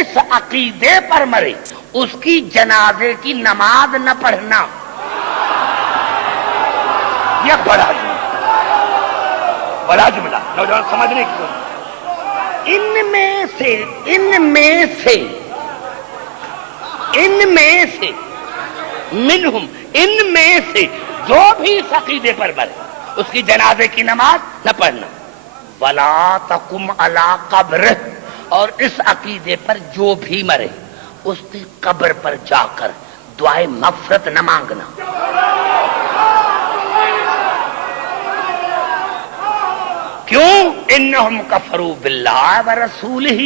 اس عقیدے پر مرے اس کی جنازے کی نماز نہ پڑھنا، یہ بڑا جملہ نوجوان سمجھنے کی کوشش۔ ان میں سے جو بھی اس عقیدے پر مرے اس کی جنازے کی نماز نہ پڑھنا، وَلَا تَقُمْ عَلَىٰ قَبْرِهِ، اور اس عقیدے پر جو بھی مرے اس کی قبر پر جا کر دعائے مغفرت نہ مانگنا۔ کیوں؟ انہم کفروا باللہ ورسولہ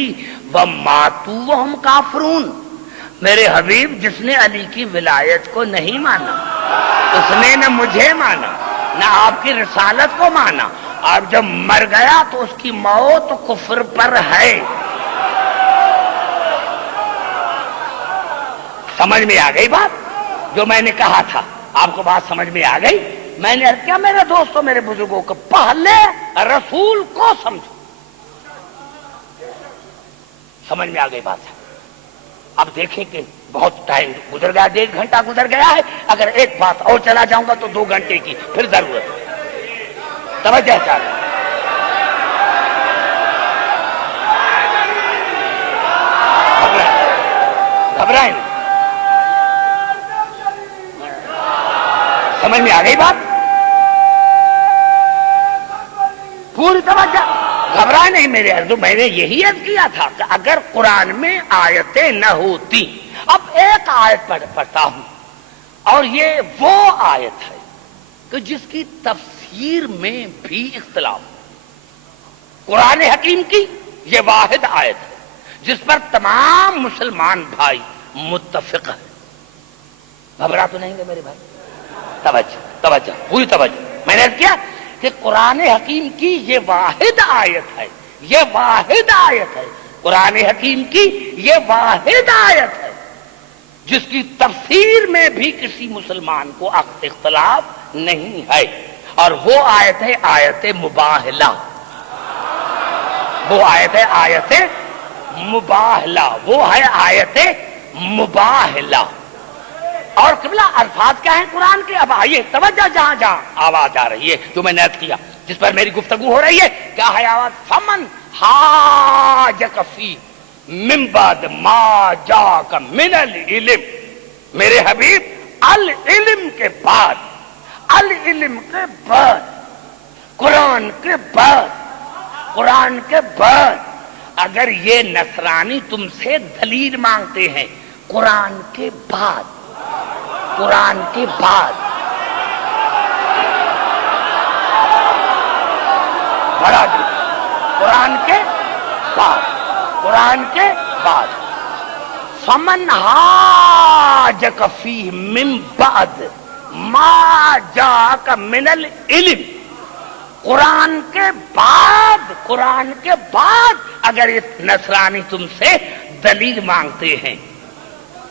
وماتوا وہم کافرون۔ میرے حبیب جس نے علی کی ولایت کو نہیں مانا اس نے نہ مجھے مانا نہ آپ کی رسالت کو مانا، اور جب مر گیا تو اس کی موت کفر پر ہے۔ سمجھ میں آ گئی بات؟ جو میں نے کہا تھا آپ کو بات سمجھ میں آ گئی؟ میں نے کیا میرے دوستوں میرے بزرگوں کو پہلے رسول کو سمجھو۔ سمجھ میں آ گئی بات ہے؟ اب دیکھیں کہ بہت ٹائم گزر گیا، 1.5 گھنٹہ گزر گیا ہے، اگر ایک بات اور چلا جاؤں گا تو 2 گھنٹے کی پھر ضرورت ہے۔ توجہ چاہیے۔ گھبرائیں نہیں۔ سمجھ میں آ گئی بات؟ پوری توجہ، گھبرائے نہیں میرے عرض۔ میں نے یہی عرض کیا تھا کہ اگر قرآن میں آیتیں نہ ہوتی، اب ایک آیت پڑھتا ہوں اور یہ وہ آیت ہے کہ جس کی تفسیر میں بھی اختلاف، قرآن حکیم کی یہ واحد آیت ہے جس پر تمام مسلمان بھائی متفق ہیں۔ گھبرا تو نہیں گے میرے بھائی؟ توجہ پوری توجہ۔ میں نے کیا کہ قرآن حکیم کی یہ واحد آیت ہے، یہ واحد آیت ہے، قرآن حکیم کی یہ واحد آیت ہے جس کی تفسیر میں بھی کسی مسلمان کو اختلاف نہیں ہے، اور وہ آیت ہے آیت مباہلہ۔ وہ آیت ہے آیت مباہلہ، وہ ہے آیت مباہلہ۔ اور قبلہ الفاظ کیا ہیں قرآن کے؟ اب آئیے توجہ، جہاں جہاں آواز آ رہی ہے جو میں نے عرض کیا جس پر میری گفتگو ہو رہی ہے، کیا ہے آواز؟ فمن حاجک فی من بعد ما جاک من العلم۔ میرے حبیب العلم کے بعد، العلم کے بعد، قرآن کے بعد، قرآن کے بعد اگر یہ نصرانی تم سے دلیل مانگتے ہیں قرآن کے بعد، قرآن کے بعد، بڑا جو قرآن کے بعد، قرآن کے بعد، فمن حاجک فیہ من بعد ما جاک من العلم، قرآن کے بعد، قرآن کے بعد اگر یہ نصرانی تم سے دلیل مانگتے ہیں،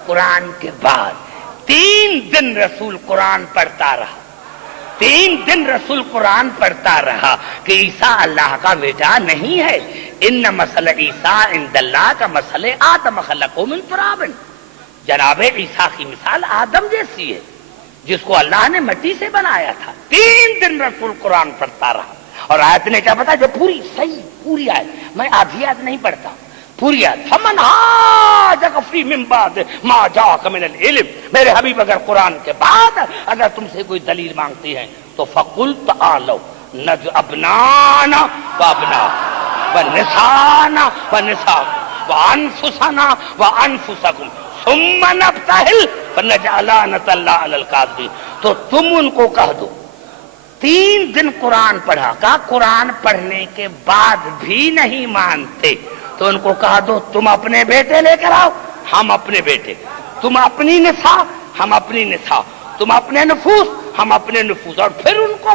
قرآن کے بعد 3 دن رسول قرآن پڑھتا رہا، 3 دن رسول قرآن پڑھتا رہا کہ عیسیٰ اللہ کا بیٹا نہیں ہے، ان مثل عیسیٰ عند اللہ کا مثل آدم خلقہ من تراب۔ جناب عیسیٰ کی مثال آدم جیسی ہے جس کو اللہ نے مٹی سے بنایا تھا۔ 3 دن رسول قرآن پڑھتا رہا، اور آیت نے کیا پتا جو پوری صحیح پوری آیت، میں آدھی آیت نہیں پڑھتا، پوری آیت، فمن حاجک فیہ من بعد ما جاک من العلم۔ میرے حبیب اگر قرآن کے بعد اگر تم سے کوئی دلیل مانگتی ہیں تو فقل تعالوا ندع ابنانا وابناءکم ونساءنا ونساءکم وانفسنا وانفسکم ثم نبتہل فنجعل لعنۃ اللہ علی الکاذبین۔ تو تم ان کو کہہ دو 3 دن قرآن پڑھا، کہا قرآن پڑھنے کے بعد بھی نہیں مانتے تو ان کو کہا دو تم اپنے بیٹے لے کر آؤ، ہم اپنے بیٹے، تم اپنی نساء ہم اپنی نساء، تم اپنے نفوس ہم اپنے نفوس، اور پھر ان کو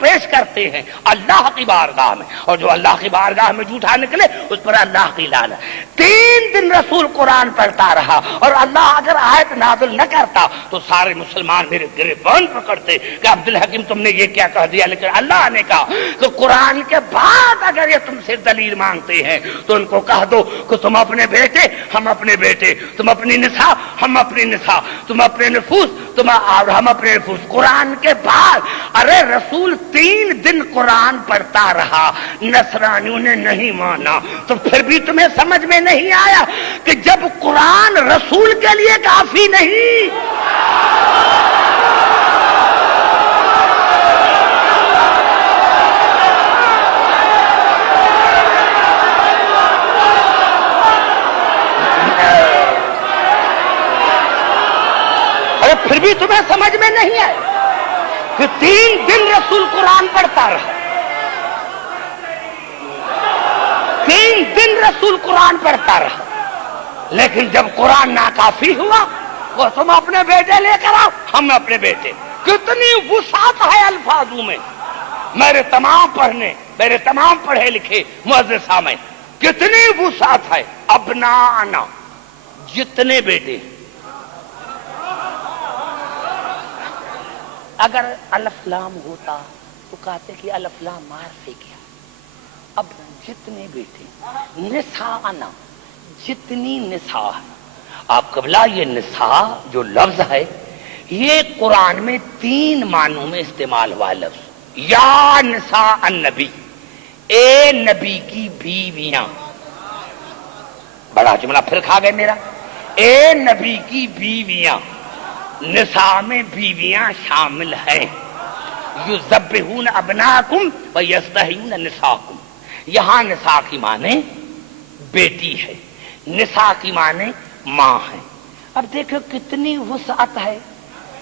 پیش کرتے ہیں اللہ کی بارگاہ میں، اور جو اللہ کی بارگاہ میں جھوٹا نکلے اس پر اللہ کی لعنت۔ 3 دن رسول قرآن پڑھتا رہا، اور اللہ اگر آیت نازل نہ کرتا تو سارے مسلمان میرے گریبان پکڑتے کہ عبدالحکیم تم نے یہ کیا کہہ دیا، لیکن اللہ نے کہا کہ قرآن کے بعد اگر یہ تم سے دلیل مانگتے ہیں تو ان کو کہہ دو کہ تم اپنے بیٹے ہم اپنے بیٹے، تم اپنی نساء ہم اپنی نساء، تم اپنے نفوس تم اور ہم اپنے نفوس۔ قرآن کے بعد ارے رسول 3 دن قرآن پڑھتا رہا، نصرانیوں نے نہیں مانا، تو پھر بھی تمہیں سمجھ میں نہیں آیا کہ جب قرآن رسول کے لیے کافی نہیں، پھر بھی تمہیں سمجھ میں نہیں آئے کہ 3 دن رسول قرآن پڑھتا رہا، 3 دن رسول قرآن پڑھتا رہا، لیکن جب قرآن ناکافی ہوا وہ تم اپنے بیٹے لے کر آؤ، ہم اپنے بیٹے۔ کتنی وسعت ہے الفاظوں میں، میرے تمام پڑھے لکھے معزز میں کتنی وسعت ہے۔ ابنانا جتنے بیٹے، اگر الف لام ہوتا تو کہتے کہ الف لام مار سے کیا، اب جتنے بیٹے، نساءنا جتنی نساء ہے۔ آپ قبلہ یہ نساء جو لفظ ہے یہ قرآن میں 3 معنوں میں استعمال ہوا لفظ۔ یا نساء النبی، اے نبی کی بیویاں، بڑا جملہ پھر کھا گئے میرا، اے نبی کی بیویاں، نساء میں بیویاں شامل ہیں۔ یذبحون ابناکم ویستحیون نساکم، یہاں نساء کی معنی بیٹی ہے، نساء کی معنی ماں ہے۔ اب دیکھو کتنی وسعت ہے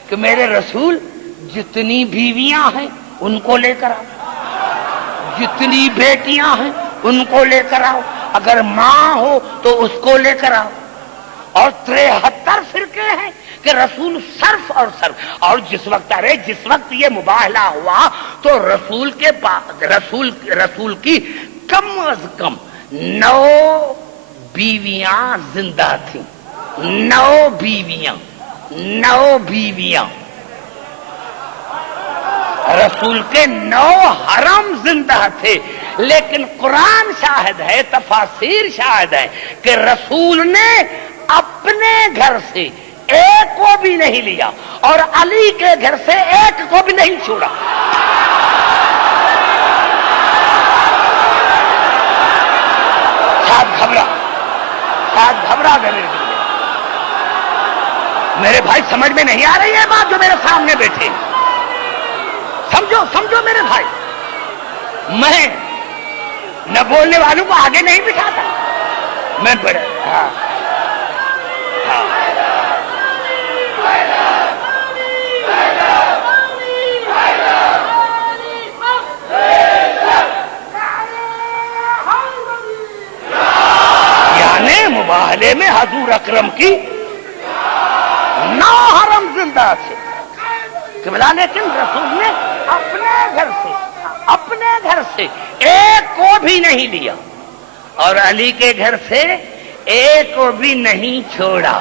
کہ میرے رسول جتنی بیویاں ہیں ان کو لے کر آؤ، جتنی بیٹیاں ہیں ان کو لے کر آؤ، اگر ماں ہو تو اس کو لے کر آؤ۔ اور 73 فرقے ہیں کہ رسول صرف اور صرف، اور جس وقت یہ مباہلہ ہوا تو رسول کے بعد رسول کی کم از کم 9 بیویاں زندہ تھیں، 9 بیویاں، رسول کے 9 حرم زندہ تھے، لیکن قرآن شاہد ہے، تفاسیر شاہد ہے کہ رسول نے اپنے گھر سے ایک کو بھی نہیں لیا اور علی کے گھر سے ایک کو بھی نہیں چھوڑا۔ شاید گھبرا گئے میرے بھائی، سمجھ میں نہیں آ رہی ہے بات جو میرے سامنے بیٹھے؟ سمجھو میرے بھائی، میں نہ بولنے والوں کو آگے نہیں بٹھاتا، میں بڑا یعنی مباہلے میں حضور اکرم کی 9 حرم زندہ تھے، لیکن رسول نے اپنے گھر سے ایک کو بھی نہیں لیا اور علی کے گھر سے ایک کو بھی نہیں چھوڑا،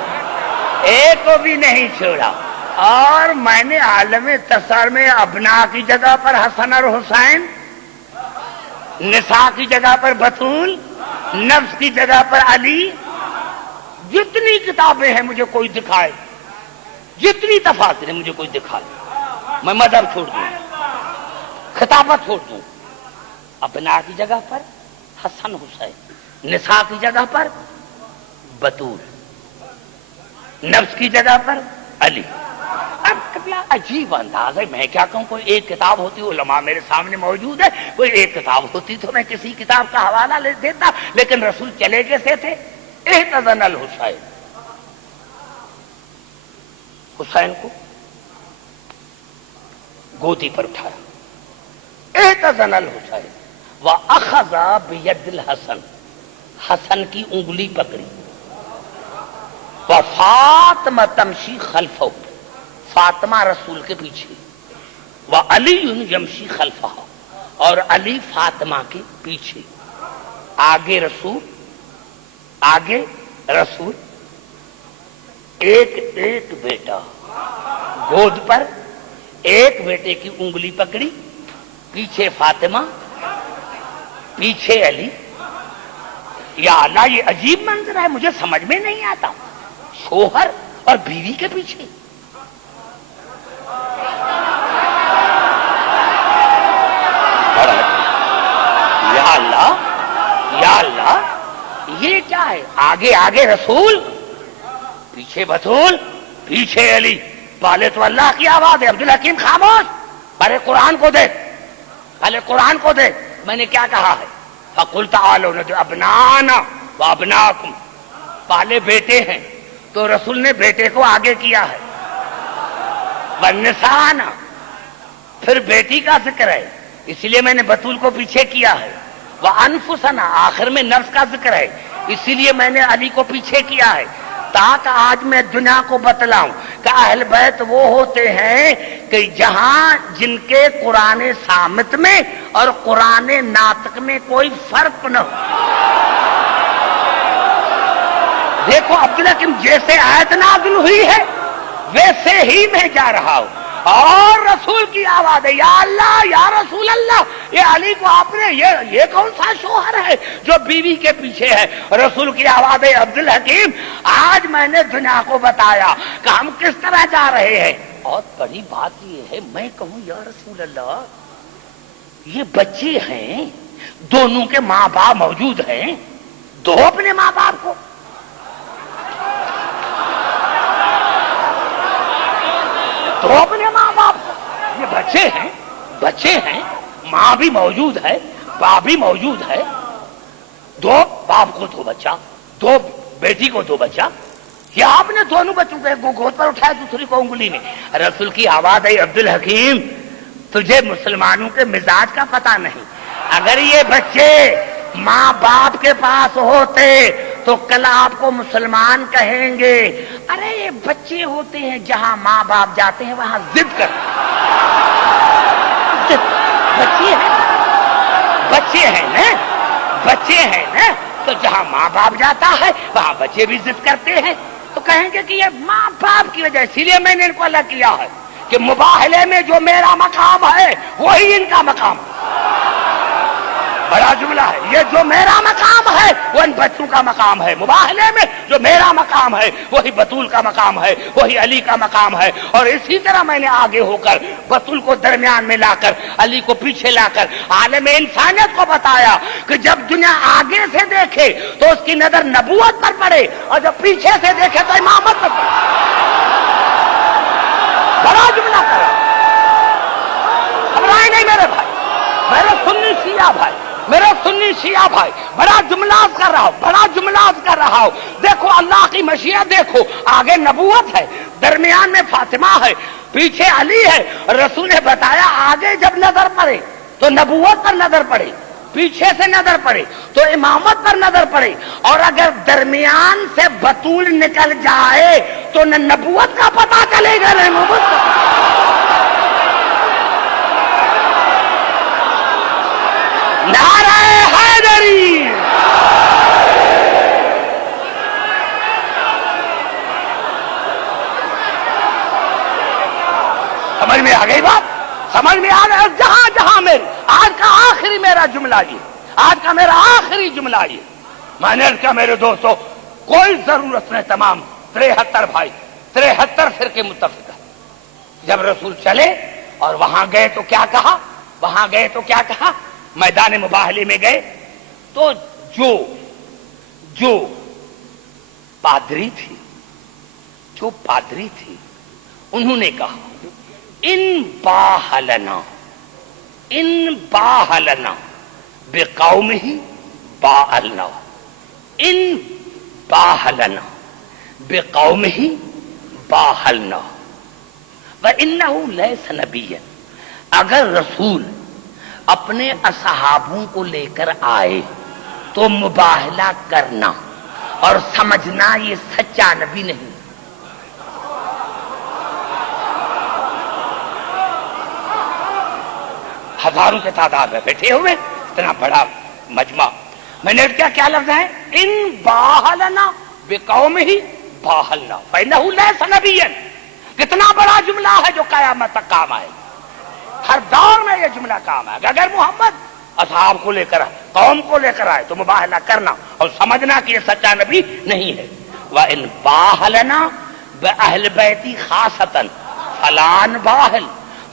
اور میں نے عالم تصور میں ابنا کی جگہ پر حسن اور حسین، نساء کی جگہ پر بطول، نفس کی جگہ پر علی، جتنی کتابیں ہیں مجھے کوئی دکھائے، جتنی تفاسیر ہیں مجھے کوئی دکھائے، میں مذہب چھوڑ دوں، خطابت چھوڑ دوں۔ ابنا کی جگہ پر حسن حسین، نساء کی جگہ پر بطول، نفس کی جگہ پر علی۔ اب کتنا عجیب انداز ہے، میں کیا کہوں، کوئی ایک کتاب ہوتی، علماء میرے سامنے موجود ہے، کوئی ایک کتاب ہوتی تو میں کسی کتاب کا حوالہ لے دیتا، لیکن رسول چلے کیسے تھے؟ احتضن الحسین، حسین کو گودی پر اٹھایا، احتضن الحسین وَأَخَذَ بِيَدِ الْحَسَنِ، حسن کی انگلی پکڑی، وَفَاطِمَةَ تَمْشِي خَلْفَهُ، فاطمہ رسول کے پیچھے، وعلی یمشی خلفہ، اور علی فاطمہ کے پیچھے، آگے رسول، آگے رسول، ایک ایک بیٹا گود پر، ایک بیٹے کی انگلی پکڑی، پیچھے فاطمہ، پیچھے علی۔ یا اللہ، یہ عجیب منظر ہے، مجھے سمجھ میں نہیں آتا، شوہر اور بیوی کے پیچھے۔ یا اللہ، یا اللہ، یہ کیا ہے؟ آگے آگے رسول، پیچھے بطول، پیچھے علی۔ پہلے تو اللہ کی آواز ہے، عبدالحکیم خاموش، پہلے قرآن کو دیکھ، پہلے قرآن کو دیکھ، میں نے کیا کہا ہے؟ فَقُلْ تَعَالَوْا نَدْعُ أَبْنَاءَنَا وَأَبْنَاءَكُمْ، پہلے بیٹے ہیں تو رسول نے بیٹے کو آگے کیا ہے، وَالنِّسَاءَنَا، پھر بیٹی کا ذکر ہے اس لیے میں نے بطول کو پیچھے کیا ہے، وَأَنفُسَنَا، آخر میں نفس کا ذکر ہے اسی لیے میں نے علی کو پیچھے کیا ہے، تاکہ آج میں دنیا کو بتلاؤں کہ اہل بیت وہ ہوتے ہیں کہ جہاں جن کے قرآن صامت میں اور قرآن ناطق میں کوئی فرق نہ ہو۔ دیکھو عبدالحکیم، جیسے آیت نازل ہوئی ہے ویسے ہی میں جا رہا ہوں، اور رسول کی آواز ہے، یا اللہ، یا رسول اللہ، یہ علی کو آپ نے، یہ کون سا شوہر ہے جو بیوی کے پیچھے ہے؟ رسول کی آواز ہے، عبدالحکیم، آج میں نے دنیا کو بتایا کہ ہم کس طرح جا رہے ہیں۔ اور بڑی بات یہ ہے، میں کہوں یا رسول اللہ، یہ بچے ہیں، دونوں کے ماں باپ موجود ہیں، دو اپنے ماں باپ کو، تو اپنے ماں باپ کو، یہ بچے ہیں، بچے ہیں، ماں بھی موجود ہے، باپ بھی موجود ہے، دو باپ کو دو بچہ، دو بیٹی کو دو بچہ، یا آپ نے دونوں بچوں کو ایک کو گود پر اٹھایا دوسری کو انگلی میں۔ رسول کی آواز ہے، عبدالحکیم، تجھے مسلمانوں کے مزاج کا پتہ نہیں، اگر یہ بچے ماں باپ کے پاس ہوتے تو کل آپ کو مسلمان کہیں گے، ارے یہ بچے ہوتے ہیں جہاں ماں باپ جاتے ہیں وہاں ضد کرتے ہیں، بچے ہیں، بچے ہیں نا، بچے ہیں نا، تو جہاں ماں باپ جاتا ہے وہاں بچے بھی ضد کرتے ہیں، تو کہیں گے کہ یہ ماں باپ کی وجہ، اسی لیے میں نے ان کو الگ کیا ہے کہ مباہلے میں جو میرا مقام ہے وہی ان کا مقام ہے۔ بڑا جملہ ہے یہ، جو میرا مقام ہے وہ ان بچوں کا مقام ہے، مباہلے میں جو میرا مقام ہے وہی بطول کا مقام ہے، وہی علی کا مقام ہے۔ اور اسی طرح میں نے آگے ہو کر بطول کو درمیان میں لا کر، علی کو پیچھے لا کر عالم انسانیت کو بتایا کہ جب دنیا آگے سے دیکھے تو اس کی نظر نبوت پر پڑے، اور جب پیچھے سے دیکھے تو امامت پر پڑے۔ بڑا جملہ کرا، گھبرائے نہیں میرے بھائی، میرے سنی شیعہ بھائی، میرے سنی شیعہ بھائی، بڑا جملات کر رہا ہوں، بڑا جملات کر رہا ہوں۔ دیکھو اللہ کی مشیت، دیکھو آگے نبوت ہے، درمیان میں فاطمہ ہے، پیچھے علی ہے۔ رسول نے بتایا آگے جب نظر پڑے تو نبوت پر نظر پڑے، پیچھے سے نظر پڑے تو امامت پر نظر پڑے، اور اگر درمیان سے بطول نکل جائے تو نہ نبوت کا پتہ چلے گا نہ امامت کا۔ نعرہ حیدری، سمجھ میں آ گئی بات؟ سمجھ میں آ گئی؟ جہاں جہاں میرے آج کا آخری میرا جملہ یہ، آج کا میرا آخری جملہ یہ، میں نے کہا میرے دوستو، کوئی ضرورت نہیں، تمام 73 بھائی، 73 فرقے متفق ہیں۔ جب رسول چلے اور وہاں گئے تو کیا کہا؟ وہاں گئے تو کیا کہا؟ میدان مباہلے میں گئے تو جو پادری تھی، جو پادری تھی، انہوں نے کہا ان باہلنا بقومہ باہلنا، ان باہلنا بقومہ باہلنا وانہ لیس نبیا، اگر رسول اپنے اصحابوں کو لے کر آئے تو مباہلہ کرنا اور سمجھنا یہ سچا نبی نہیں۔ ہزاروں کے تعداد میں بیٹھے ہوئے، اتنا بڑا مجمع. میں نے کیا لفظ ہے؟ ان باہلنا بقومہ باہلنا فإنہ لیس نبیا. کتنا بڑا جملہ ہے جو قیامت تک کام آئے. ہر دور میں یہ جملہ کام آئے گا. اگر محمد اصحاب کو لے کر آئے، قوم کو لے کر آئے، تو مباہلہ کرنا اور سمجھنا کہ یہ سچا نبی نہیں ہے. وَإِن بَاهَلَنَا بِأَهْلِ بَيْتِ خَاصَةً فَلَانْ بَاهِلْ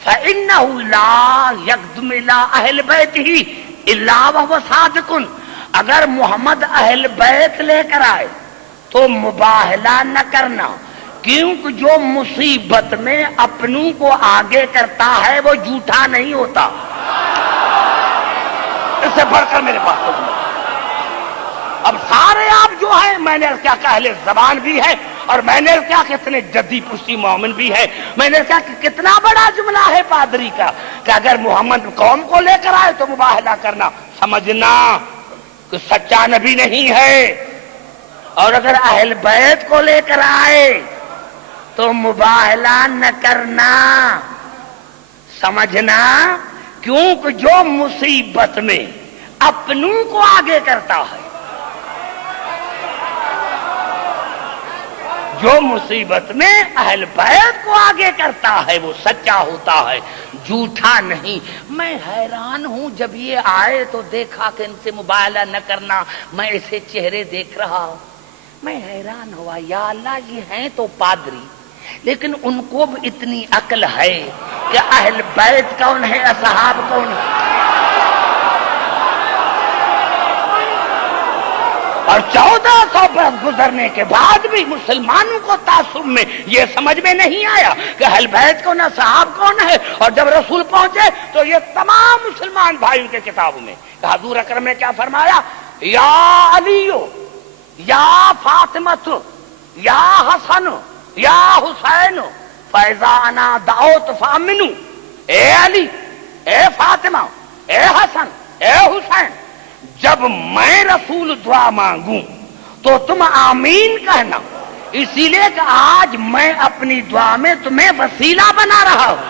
فَإِنَّهُ لَا يَقْدُمُ إِلَىٰ أَهْلِ بَيْتِهِ إِلَّا وَهُوَ صَادِقٌ. اگر محمد اہل بیت لے کر آئے تو مباہلہ نہ کرنا، کیونکہ جو مصیبت میں اپنوں کو آگے کرتا ہے وہ جھوٹا نہیں ہوتا. اس سے بڑھ کر میرے پاس تو اب سارے آپ جو ہیں، میں نے کیا کہ اہل زبان بھی ہے، اور میں نے کیا کہ اتنے جدی پشتی مومن بھی ہے. میں نے کیا کہ کتنا بڑا جملہ ہے پادری کا کہ اگر محمد قوم کو لے کر آئے تو مباہلہ کرنا، سمجھنا کہ سچا نبی نہیں ہے. اور اگر اہل بیت کو لے کر آئے تو مباہلہ نہ کرنا، سمجھنا کیونکہ جو مصیبت میں اپنوں کو آگے کرتا ہے، جو مصیبت میں اہل بیت کو آگے کرتا ہے وہ سچا ہوتا ہے، جھوٹا نہیں. میں حیران ہوں جب یہ آئے تو دیکھا کہ ان سے مباہلہ نہ کرنا، میں ایسے چہرے دیکھ رہا ہوں. میں حیران ہوا، یا اللہ یہ ہیں تو پادری، لیکن ان کو بھی اتنی عقل ہے کہ اہل بیت کون ہے، اصحاب کون ہے. اور 1400 برس گزرنے کے بعد بھی مسلمانوں کو تعصب میں یہ سمجھ میں نہیں آیا کہ اہل بیت کون ہے، صحاب کون ہے. اور جب رسول پہنچے تو یہ تمام مسلمان بھائیوں کے کتابوں میں کہ حضور اکرم نے کیا فرمایا، یا علیو یا فاطمۃ یا حسن یا حسین فیضا انا دعوت فامنو. اے علی، اے فاطمہ، اے حسن، اے حسین، جب میں رسول دعا مانگوں تو تم آمین کہنا، اسی لیے کہ آج میں اپنی دعا میں تمہیں وسیلہ بنا رہا ہوں.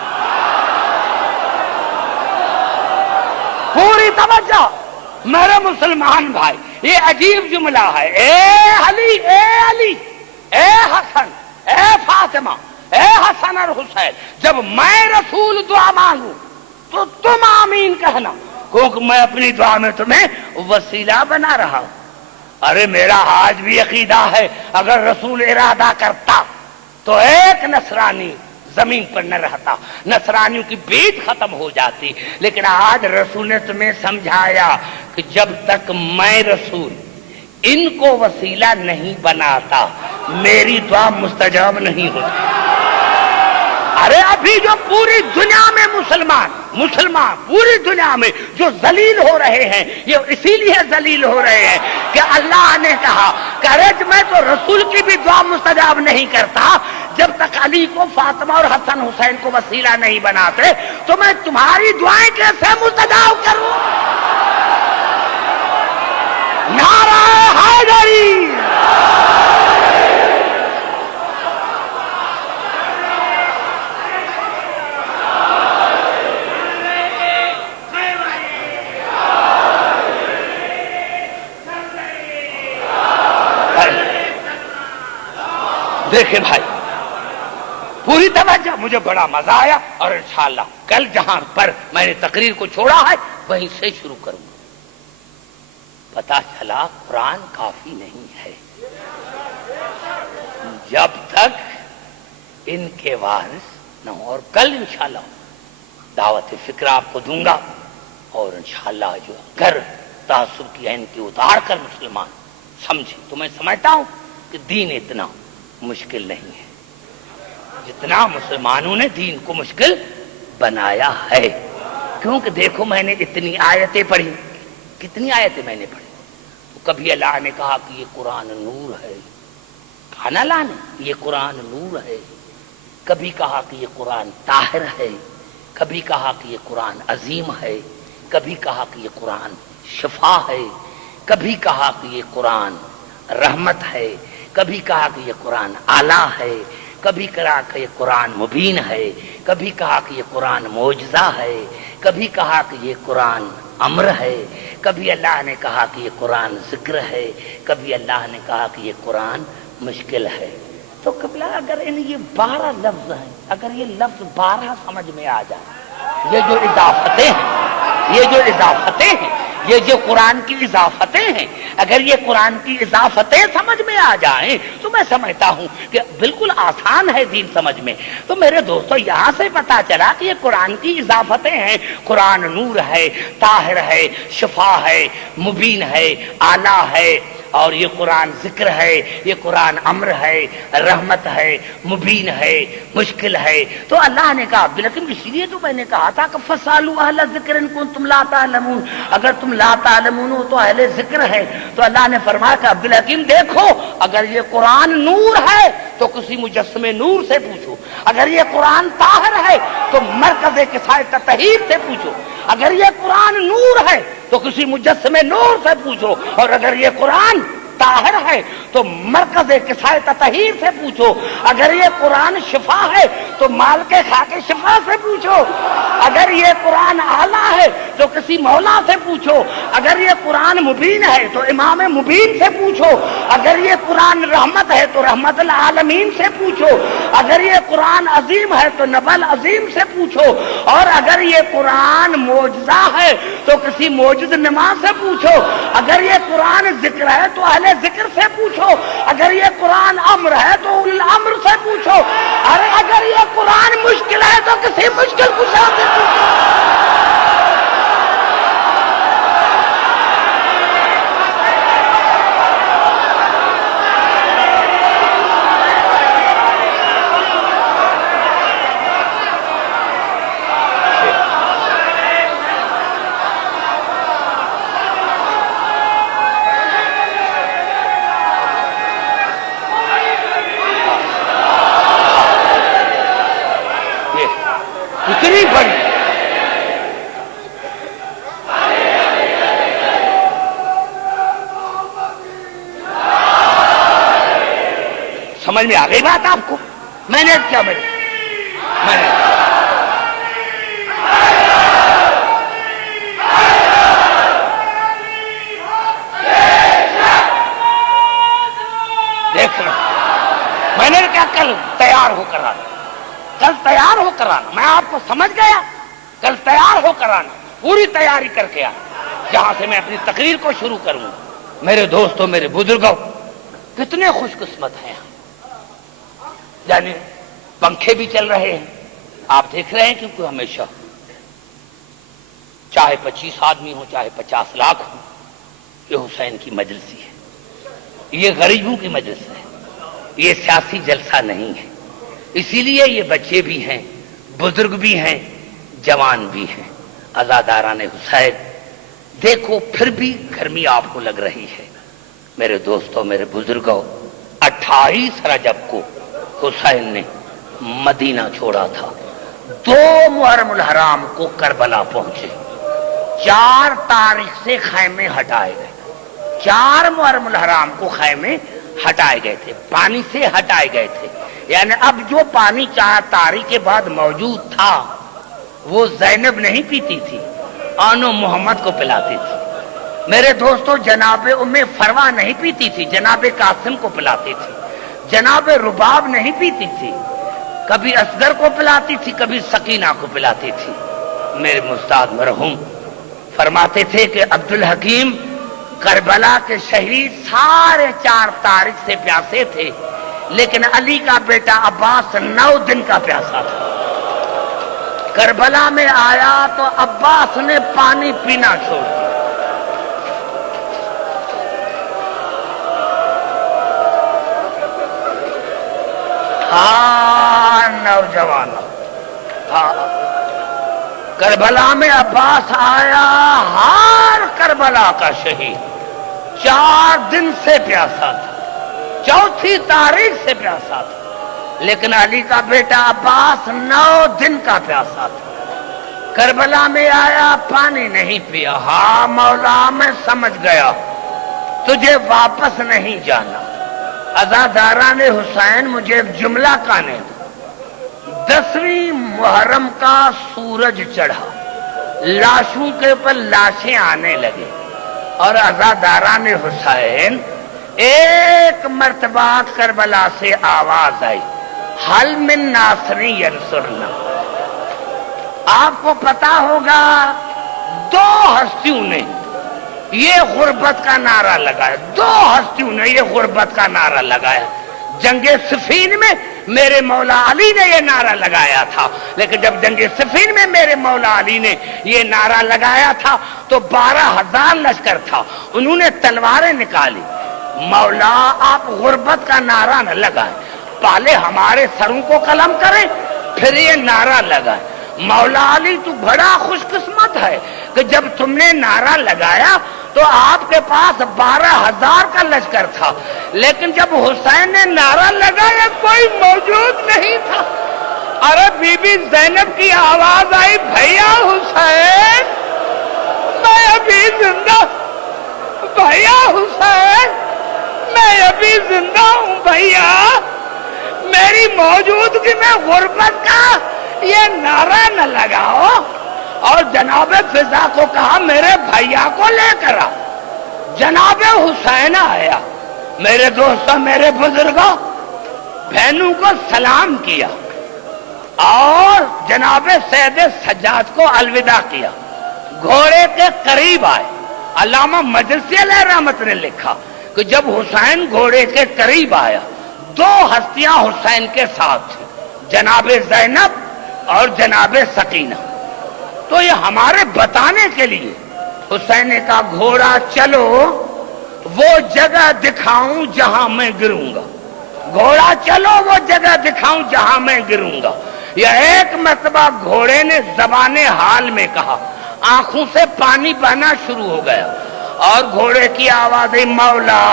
پوری توجہ میرے مسلمان بھائی، یہ عجیب جملہ ہے. اے علی، اے علی، اے حسن، اے فاطمہ، اے حسن اور حسین، جب میں رسول دعا مانگوں تو تم آمین کہنا، کیونکہ میں اپنی دعا میں تمہیں وسیلہ بنا رہا ہوں. ارے میرا آج بھی عقیدہ ہے اگر رسول ارادہ کرتا تو ایک نصرانی زمین پر نہ رہتا، نصرانیوں کی بیت ختم ہو جاتی. لیکن آج رسول نے تمہیں سمجھایا کہ جب تک میں رسول ان کو وسیلہ نہیں بناتا میری دعا مستجاب نہیں ہوتی. ارے ابھی جو پوری دنیا میں مسلمان پوری دنیا میں جو ذلیل ہو رہے ہیں، یہ اسی لیے ذلیل ہو رہے ہیں کہ اللہ نے کہا کہ ارے میں تو رسول کی بھی دعا مستجاب نہیں کرتا جب تک علی کو، فاطمہ اور حسن حسین کو وسیلہ نہیں بناتے، تو میں تمہاری دعائیں کیسے مستجاب کروں. نعرہ حیدری. دیکھیں بھائی، پوری توجہ، مجھے بڑا مزہ آیا، اور انشاءاللہ کل جہاں پر میں نے تقریر کو چھوڑا ہے وہیں سے شروع کروں گا. پتا چلا قرآن کافی نہیں ہے جب تک ان کے وارث نہ ہو. اور کل انشاءاللہ دعوت فکر آپ کو دوں گا، اور انشاءاللہ جو اگر تعصب کی عین کی اتار کر مسلمان سمجھے تو میں سمجھتا ہوں کہ دین اتنا مشکل نہیں ہے جتنا مسلمانوں نے دین کو مشکل بنایا ہے. کیونکہ دیکھو میں نے اتنی آیتیں پڑھی، کتنی آیتیں میں نے پڑھی. تو کبھی اللہ نے کہا کہ یہ قرآن نور ہے، کہا نا اللہ نے یہ قرآن نور ہے. کبھی کہا کہ یہ قرآن طاہر ہے، کبھی کہا کہ یہ قرآن عظیم ہے، کبھی کہا کہ یہ قرآن شفا ہے، کبھی کہا کہ یہ قرآن رحمت ہے، کبھی کہا کہ یہ قرآن اعلیٰ ہے، کبھی کہا کہ یہ قرآن مبین ہے، کبھی کہا کہ یہ قرآن معجزہ ہے، کبھی کہا کہ یہ قرآن امر ہے، کبھی اللہ نے کہا کہ یہ قرآن ذکر ہے، کبھی اللہ نے کہا کہ یہ قرآن مشکل ہے۔ تو قبلہ اگر ان یہ 12 لفظ ہیں، اگر یہ لفظ 12 سمجھ میں آ جائے، یہ جو اضافتیں ہیں، یہ جو اضافتیں ہیں، یہ جو قرآن کی اضافتیں ہیں، اگر یہ قرآن کی اضافتیں سمجھ میں آ جائیں تو میں سمجھتا ہوں کہ بالکل آسان ہے دین سمجھ میں۔ تو میرے دوستو یہاں سے پتا چلا کہ یہ قرآن کی اضافتیں ہیں۔ قرآن نور ہے، طاہر ہے، شفا ہے، مبین ہے، اعلیٰ ہے، اور یہ قرآن ذکر ہے، یہ قرآن امر ہے، رحمت ہے، مبین ہے، مشکل ہے۔ تو اللہ نے کہا لیکن اس لیے تو میں نے کہا تھا کہ فَاسْأَلُوا أَهْلَ الذِّكْرِ إِن كُنتُمْ لَا تَعْلَمُونَ، اگر تم لا تعلمون ہو تو اہل ذکر ہے۔ تو اللہ نے فرمایا کہ عبدالحکیم دیکھو، اگر یہ قرآن نور ہے تو کسی مجسم نور سے پوچھو، اگر یہ قرآن طاہر ہے تو مرکز کسائے تطہیر سے پوچھو، اگر یہ قرآن نور ہے تو کسی مجسم نور سے پوچھو، اور اگر یہ قرآن طاہر ہے تو مرکز کسائے تطہیر سے پوچھو، اگر یہ قرآن شفا ہے تو مال کے خاک شفا سے پوچھو، اگر یہ قرآن اعلیٰ ہے تو کسی مولا سے پوچھو، اگر یہ قرآن مبین ہے تو امام مبین سے پوچھو، اگر یہ قرآن رحمت ہے تو رحمت العالمین سے پوچھو، اگر یہ قرآن عظیم ہے تو نبل عظیم سے پوچھو، اور اگر یہ قرآن معجزہ ہے تو کسی معجز نما سے پوچھو، اگر یہ قرآن ذکر ہے تو اہل ذکر سے پوچھو، اگر یہ قرآن امر ہے تو اول الامر سے پوچھو، اور اگر یہ قرآن مشکل ہے تو کسی مشکل کشا سے پوچھو۔ اتنی بڑی سمجھ میں آ گئی بات آپ کو؟ میں نے کیا میں نے دیکھنا، میں نے کیا کل تیار ہو کر آنا، کل تیار ہو کر آنا، میں آپ کو سمجھ گیا، کل تیار ہو کر آنا، پوری تیاری کر کے آنا، جہاں سے میں اپنی تقریر کو شروع کروں۔ میرے دوستوں، میرے بزرگوں، کتنے خوش قسمت ہیں ہم، یعنی پنکھے بھی چل رہے ہیں، آپ دیکھ رہے ہیں، کیونکہ ہمیشہ چاہے 25 آدمی ہوں چاہے 50 لاکھ ہوں، یہ حسین کی مجلسی ہے، یہ غریبوں کی مجلس ہے، یہ سیاسی جلسہ نہیں ہے۔ اسی لیے یہ بچے بھی ہیں، بزرگ بھی ہیں، جوان بھی ہیں، عزاداران حسین۔ دیکھو پھر بھی گرمی آپ کو لگ رہی ہے۔ میرے دوستوں، میرے بزرگوں، 28 رجب کو حسین نے مدینہ چھوڑا تھا، 2 محرم الحرام کو کربلا پہنچے، 4 تاریخ سے خیمے ہٹائے گئے، 4 محرم الحرام کو خیمے ہٹائے گئے تھے، پانی سے ہٹائے گئے تھے۔ یعنی اب جو پانی 4 تاریخ کے بعد موجود تھا وہ زینب نہیں پیتی تھی، آنو محمد کو پلاتی تھی۔ میرے دوستو، جناب ام فروا نہیں پیتی تھی، جناب قاسم کو پلاتی تھی، جناب رباب نہیں پیتی تھی، کبھی اصغر کو پلاتی تھی، کبھی سکینہ کو پلاتی تھی۔ میرے مستاد مرحوم فرماتے تھے کہ عبدالحکیم کربلا کے شہید سارے 4 تاریخ سے پیاسے تھے، لیکن علی کا بیٹا عباس 9 دن کا پیاسا تھا۔ کربلا میں آیا تو عباس نے پانی پینا چھوڑ دیا۔ ہاں نوجوانوں، ہاں کربلا میں عباس آیا، ہر کربلا کا شہید 4 دن سے پیاسا تھا، 4 تاریخ سے پیاسا تھا، لیکن علی کا بیٹا عباس 9 دن کا پیاسا تھا۔ کربلا میں آیا، پانی نہیں پیا۔ ہاں مولا، میں سمجھ گیا تجھے واپس نہیں جانا۔ عزاداران حسین، مجھے ایک جملہ کہنے دو۔ 10ویں محرم کا سورج چڑھا، لاشوں کے اوپر لاشیں آنے لگے اور عزاداران حسین ایک مرتبہ کربلا سے آواز آئی، حل من ناصر ینصرنا۔ آپ کو پتا ہوگا دو ہستیوں نے یہ غربت کا نعرہ لگایا، دو ہستیوں نے یہ غربت کا نعرہ لگایا۔ جنگ صفین میں میرے مولا علی نے یہ نعرہ لگایا تھا، لیکن جب جنگ صفین میں میرے مولا علی نے یہ نعرہ لگایا تھا تو 12,000 لشکر تھا، انہوں نے تلواریں نکالی۔ مولا آپ غربت کا نعرہ نہ لگائیں، پہلے ہمارے سروں کو قلم کریں پھر یہ نعرہ لگائیں۔ مولا علی تو بڑا خوش قسمت ہے کہ جب تم نے نعرہ لگایا تو آپ کے پاس 12,000 کا لشکر تھا، لیکن جب حسین نے نعرہ لگایا کوئی موجود نہیں تھا۔ ارے بی بی زینب کی آواز آئی، بھیا حسین میں ابھی زندہ، بھیا حسین میں ابھی زندہ ہوں، بھیا میری موجودگی میں غربت کا یہ نعرہ نہ لگاؤ۔ اور جناب فضا کو کہا میرے بھیا کو لے کر آ۔ جناب حسین آیا، میرے دوستوں میرے بزرگوں بہنوں کو سلام کیا اور جناب سید سجاد کو الوداع کیا، گھوڑے کے قریب آئے۔ علامہ مجلسی علیہ رحمت نے لکھا کہ جب حسین گھوڑے کے قریب آیا دو ہستیاں حسین کے ساتھ تھیں، جناب زینب اور جناب سکینہ۔ تو یہ ہمارے بتانے کے لیے حسین نے کہا گھوڑا چلو وہ جگہ دکھاؤں جہاں میں گروں گا، گھوڑا چلو وہ جگہ دکھاؤں جہاں میں گروں گا۔ یہ ایک مرتبہ گھوڑے نے زبان حال میں کہا، آنکھوں سے پانی بہنا شروع ہو گیا اور گھوڑے کی آواز آئی، مولا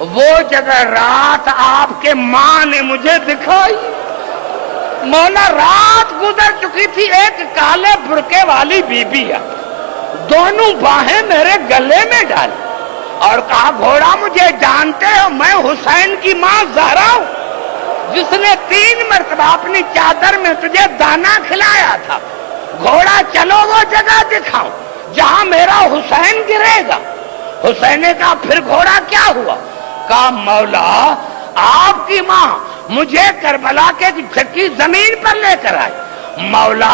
وہ جگہ رات آپ کے ماں نے مجھے دکھائی۔ مولا رات گزر چکی تھی، ایک کالے برقے والی بی بی ہے، دونوں باہیں میرے گلے میں ڈالی اور کہا گھوڑا مجھے جانتے ہو میں حسین کی ماں زہرا ہوں، جس نے 3 مرتبہ اپنی چادر میں تجھے دانا کھلایا تھا۔ گھوڑا چلو وہ جگہ دکھاؤں جہاں میرا حسین گرے گا۔ حسین نے کہا پھر گھوڑا کیا ہوا؟ کہا مولا آپ کی ماں مجھے کربلا کے چھکی زمین پر لے کر آئی، مولا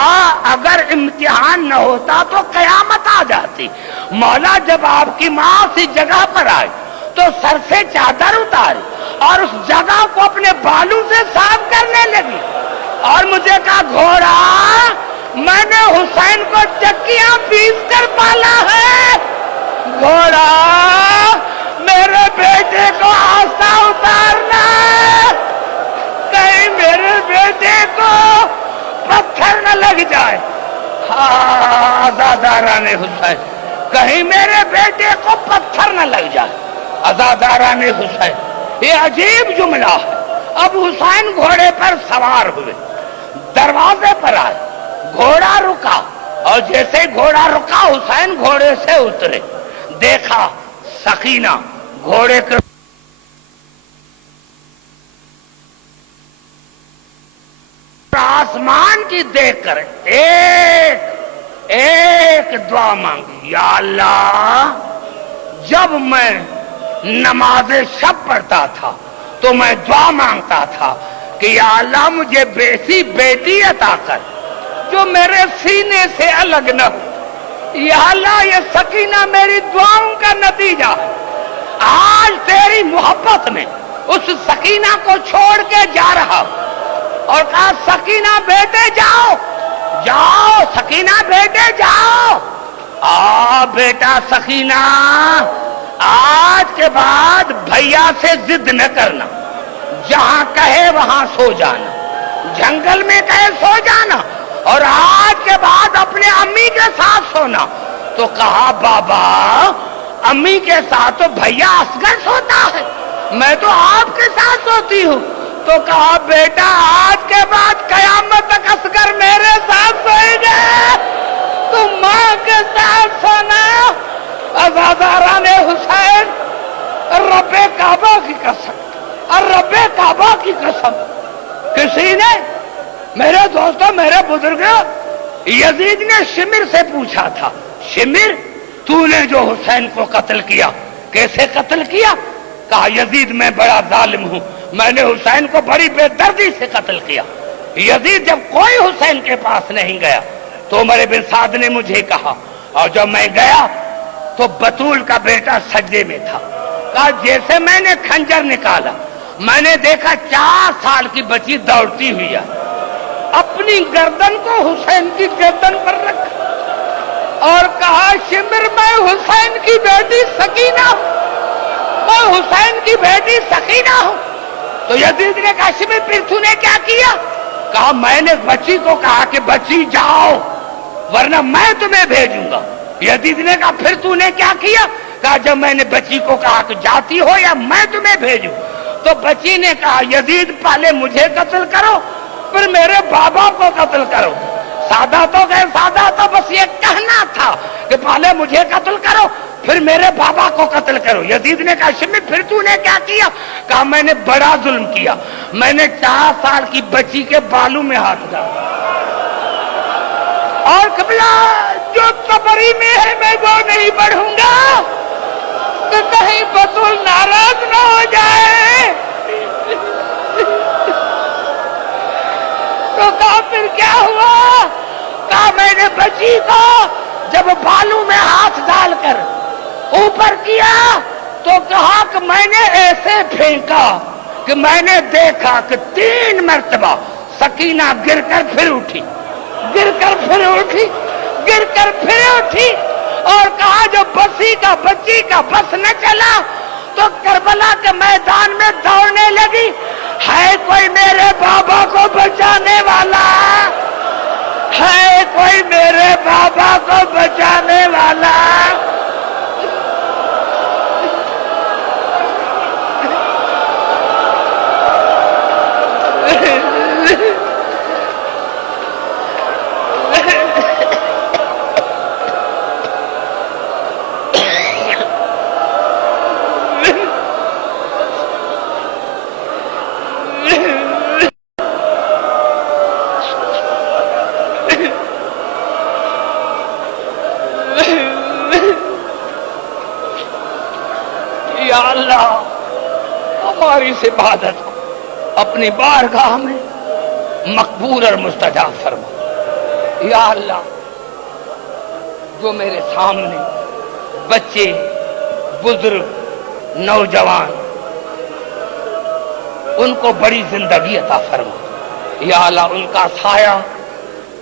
اگر امتحان نہ ہوتا تو قیامت آ جاتی۔ مولا جب آپ کی ماں اسی جگہ پر آئی تو سر سے چادر اتاری اور اس جگہ کو اپنے بالوں سے صاف کرنے لگی اور مجھے کہا گھوڑا میں نے حسین کو چکیاں پیس کر پالا ہے، گھوڑا میرے بیٹے کو آستہ اتارنا، کہیں میرے بیٹے کو پتھر نہ لگ جائے۔ عزاداران حسین کہیں میرے بیٹے کو پتھر نہ لگ جائے۔ عزاداران حسین یہ عجیب جملہ ہے۔ اب حسین گھوڑے پر سوار ہوئے، دروازے پر آئے، گھوڑا رکا اور جیسے گھوڑا رکا حسین گھوڑے سے اترے، دیکھا سکینہ گھوڑے کے آسمان کی دیکھ کر ایک دعا مانگی، یا اللہ جب میں نماز شب پڑھتا تھا تو میں دعا مانگتا تھا کہ یا اللہ مجھے بیٹی عطا کر جو میرے سینے سے الگ نہ ہو۔ یا اللہ یہ سکینہ میری دعاؤں کا نتیجہ ہے، آج تیری محبت میں اس سکینہ کو چھوڑ کے جا رہا ہوں۔ اور کہا سکینہ بیٹے جاؤ جاؤ، سکینہ بیٹے جاؤ۔ بیٹا سکینہ آج کے بعد بھیا سے ضد نہ کرنا، جہاں کہے وہاں سو جانا، جنگل میں کہے سو جانا، اور آج کے بعد اپنے امی کے ساتھ سونا۔ تو کہا بابا امی کے ساتھ تو بھیا اصغر سوتا ہے، میں تو آپ کے ساتھ سوتی ہوں۔ تو کہا بیٹا آج کے بعد قیامت تک اصغر میرے ساتھ سوئے گا، تم ماں کے ساتھ سونا۔ عزاداران حسین رب کعبہ کی قسم اور رب کعبہ کی قسم، کسی نے میرے دوستوں میرے بزرگوں یزید نے شمر سے پوچھا تھا، شمر تو نے جو حسین کو قتل کیا کیسے قتل کیا؟ کہا یزید میں بڑا ظالم ہوں، میں نے حسین کو بڑی بے دردی سے قتل کیا۔ یزید جب کوئی حسین کے پاس نہیں گیا تو عمر بن سعد نے مجھے کہا، اور جب میں گیا تو بطول کا بیٹا سجدے میں تھا۔ کہا جیسے میں نے خنجر نکالا میں نے دیکھا 4 سال کی بچی دوڑتی ہوئی ہے، اپنی گردن کو حسین کی گردن پر رکھا اور کہا شمر میں حسین کی بیٹی سکینہ ہوں، میں حسین کی بیٹی سکینہ ہوں۔ تو یزید نے کہا شمر پھر تو نے کیا کیا؟ کہا میں نے بچی کو کہا کہ بچی جاؤ ورنہ میں تمہیں بھیجوں گا۔ یزید نے کہا پھر تو نے کیا کیا؟ کہا جب میں نے بچی کو کہا کہ جاتی ہو یا میں تمہیں بھیجوں، تو بچی نے کہا یزید پہلے مجھے قتل کرو پھر میرے بابا کو قتل کرو۔ سادہ تو غیر سادہ تو بس یہ کہنا تھا کہ پہلے مجھے قتل کرو پھر میرے بابا کو قتل کرو۔ یزید نے کہا شمر پھر تو نے کیا کیا؟ کہا میں نے بڑا ظلم کیا، میں نے 4 سال کی بچی کے بالوں میں ہاتھ ڈالا، اور قبلہ جو قبری میں ہے میں وہ نہیں پڑھوں گا کہ کہیں بطول ناراض نہ ہو جائے۔ تو کہا پھر کیا ہوا؟ کہا میں نے بچی کو جب بالوں میں ہاتھ ڈال کر اوپر کیا تو کہا کہ میں نے ایسے پھینکا کہ میں نے دیکھا کہ 3 مرتبہ سکینہ گر کر پھر اٹھی، گر کر پھر اٹھی، گر کر پھر اٹھی، اور کہا جو بچی کا بس نہ چلا تو کربلا کے میدان میں دوڑنے لگی، ہے کوئی میرے بابا کو بچانے والا؟ ہے کوئی میرے بابا کو بچانے والا؟ یا اللہ ہماری اس عبادت کو اپنی بارگاہ میں مقبول اور مستجاب فرما۔ یا اللہ جو میرے سامنے بچے، بزرگ، نوجوان، ان کو بڑی زندگی عطا فرما۔ یا اللہ ان کا سایہ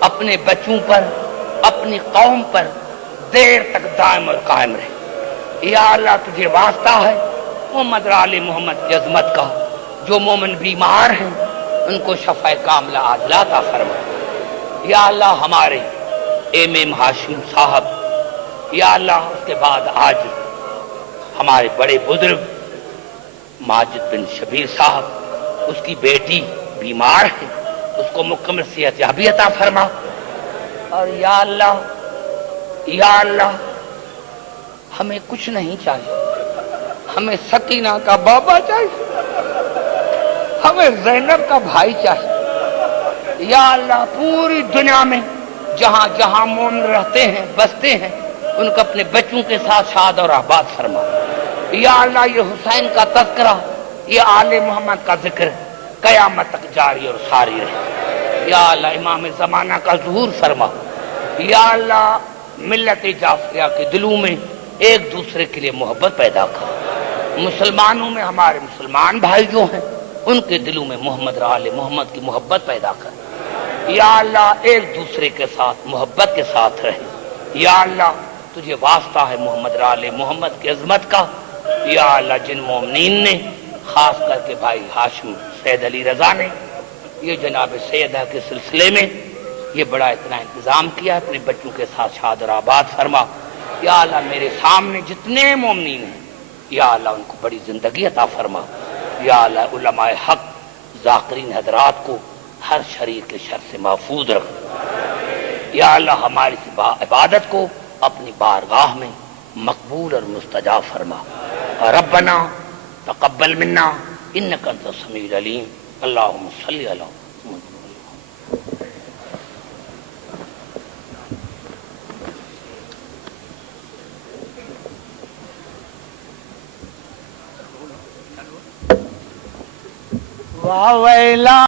اپنے بچوں پر، اپنی قوم پر دیر تک دائم اور قائم رہے۔ یا اللہ تجھے واسطہ ہے محمد آل محمد کی عظمت کا، جو مومن بیمار ہیں ان کو شفاء کاملہ عاجلہ عطا فرما۔ یا اللہ ہمارے ایم ہاشم صاحب، یا اللہ اس کے بعد آج ہمارے بڑے بزرگ ماجد بن شبیر صاحب، اس کی بیٹی بیمار ہے، اس کو مکمل صحت یابی عطا فرما۔ اور یا اللہ ہمیں کچھ نہیں چاہیے، ہمیں سکینہ کا بابا چاہیے، ہمیں زینب کا بھائی چاہیے۔ یا اللہ پوری دنیا میں جہاں جہاں مومن رہتے ہیں بستے ہیں ان کو اپنے بچوں کے ساتھ شاد اور آباد فرما۔ یا اللہ یہ حسین کا تذکرہ، یہ آل محمد کا ذکر قیامت تک جاری اور ساری رہے۔ یا اللہ امام زمانہ کا ظہور فرما۔ یا اللہ ملت جعفریہ کے دلوں میں ایک دوسرے کے لیے محبت پیدا کر، مسلمانوں میں ہمارے مسلمان بھائی جو ہیں ان کے دلوں میں محمد آل محمد کی محبت پیدا کر۔ یا اللہ ایک دوسرے کے ساتھ محبت کے ساتھ رہے۔ یا اللہ تجھے واسطہ ہے محمد آل محمد کی عظمت کا۔ یا اللہ جن مومنین نے خاص کر کے بھائی ہاشم سید علی رضا نے یہ جناب سیدہ کے سلسلے میں یہ بڑا اتنا انتظام کیا، اپنے بچوں کے ساتھ شاد اور آباد فرما۔ یا اللہ میرے سامنے جتنے مومنین ہیں یا اللہ ان کو بڑی زندگی عطا فرما۔ یا اللہ علماء حق ذاکرین حضرات کو ہر شریر کے شر سے محفوظ رکھ۔ یا اللہ ہماری عبادت کو اپنی بارگاہ میں مقبول اور مستجاب فرما۔ ربنا تقبل منا انک انت السمیع العلیم۔ اللہم صلی علی محمد۔ واویلا